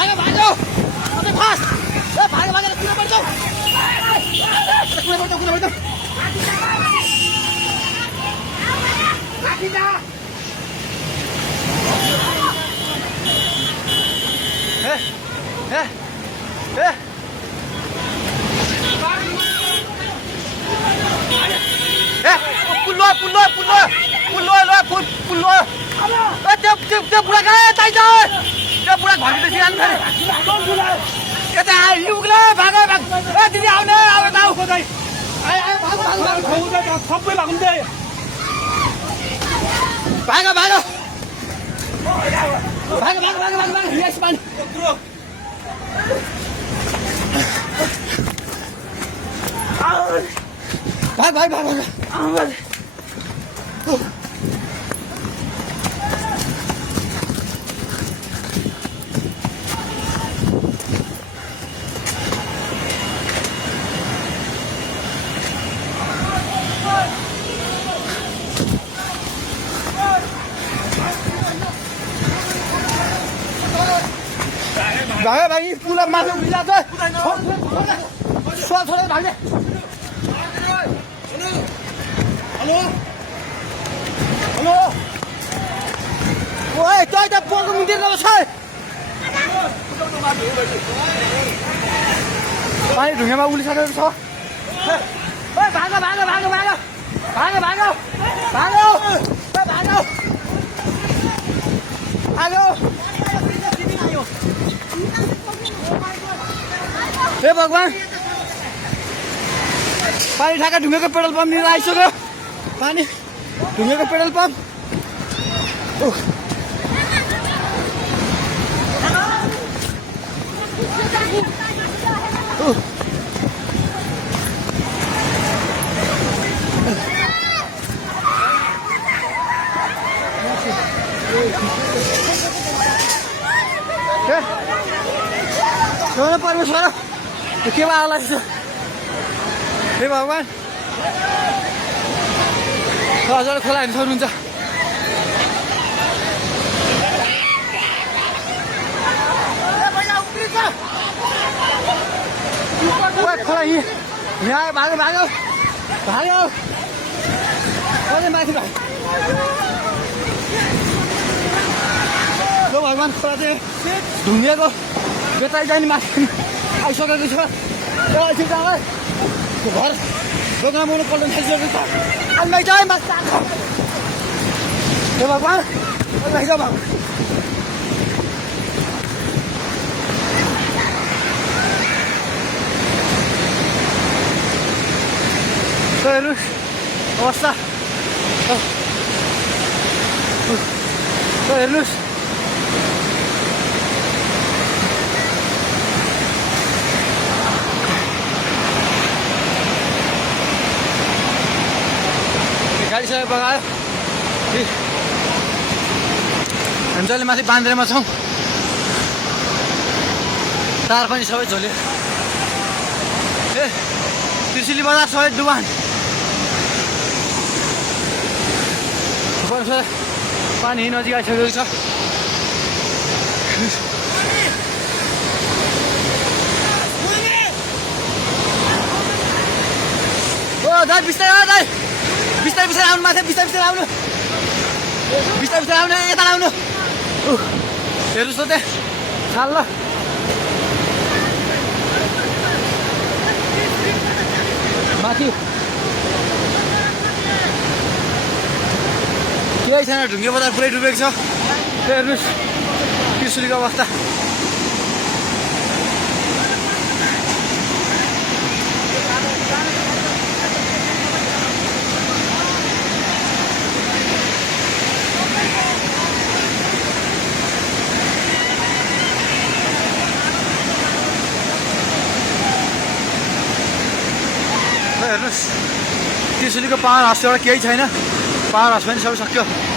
भागो भागो अबे फास्ट ए भागो भागो कुना पर्छ कुना पर्छ लाठी जा पुल्लो त्यो बुढा कहाँ ताइ त्यो बुढा घरभित्र सिरान फेरि यता युगले भागो भाग ए दिदी आउने अब आऊ खोदै सबै भाग्दै भागो भागो भागो भागो भागो भागो भागो यस पानी भाग भाग भाग भाग भागे भाई पुला माथि उभिला छ छोरा भाग्ने हेलो हेलो ओए त्यो त पोको मुन्तिर छ पानी ढुङ्गामा उलिसकेको छ ओए भागो भागो भागो भागो भागो भागो भागो ओए भागो आयो हे भगवान पानी ठाका ढुङ्गेको पेट्रोल पम्प लिएर आइसक्यो पानी ढुङ्गेको पेट्रोल पम्प परमेश्वर के होला हे भगवान हजुर खोला हेर्नु सक्नुहुन्छ खोला यहाँ भागो भागो भागो माथि भाग भगवान खोला चाहिँ ढुङ्गेको बेताइ जाने माथि आइसकेको छ घर दोकान बनाउनु पल्ट थालिसकेको छ अलमाइ चाहिँ माथि आएको हे भगवान अलमाइ जाऊ भगवान हेर्नु अवस्था हेर्नुहोस् गाडी सबै बगायो हामी चाहिँ माथि बान्द्रेमा छौँ तार पनि सबै झोल्यो ए त्रिशुली बजार सबै डुबान पानी नजिक आइसकेको छ ओ दाइ बिस्तारै दाइ बिस्तारै बिस्तारै आउनु माथि बिस्तारै बिस्तारै आउनु बिस्तारै बिस्तारै आउनु यता आउनु हेर्नुहोस् त त्यहाँ छाल ल माथि केही छैन ढुङ्गे बजार पुरै डुबेको छ हेर्नुहोस् त्रिशुलीको अवस्था हेर्नुहोस् त्रिशुलीको पावर हाउस एउटा केही छैन पावर हाउस पनि सबै सक्यो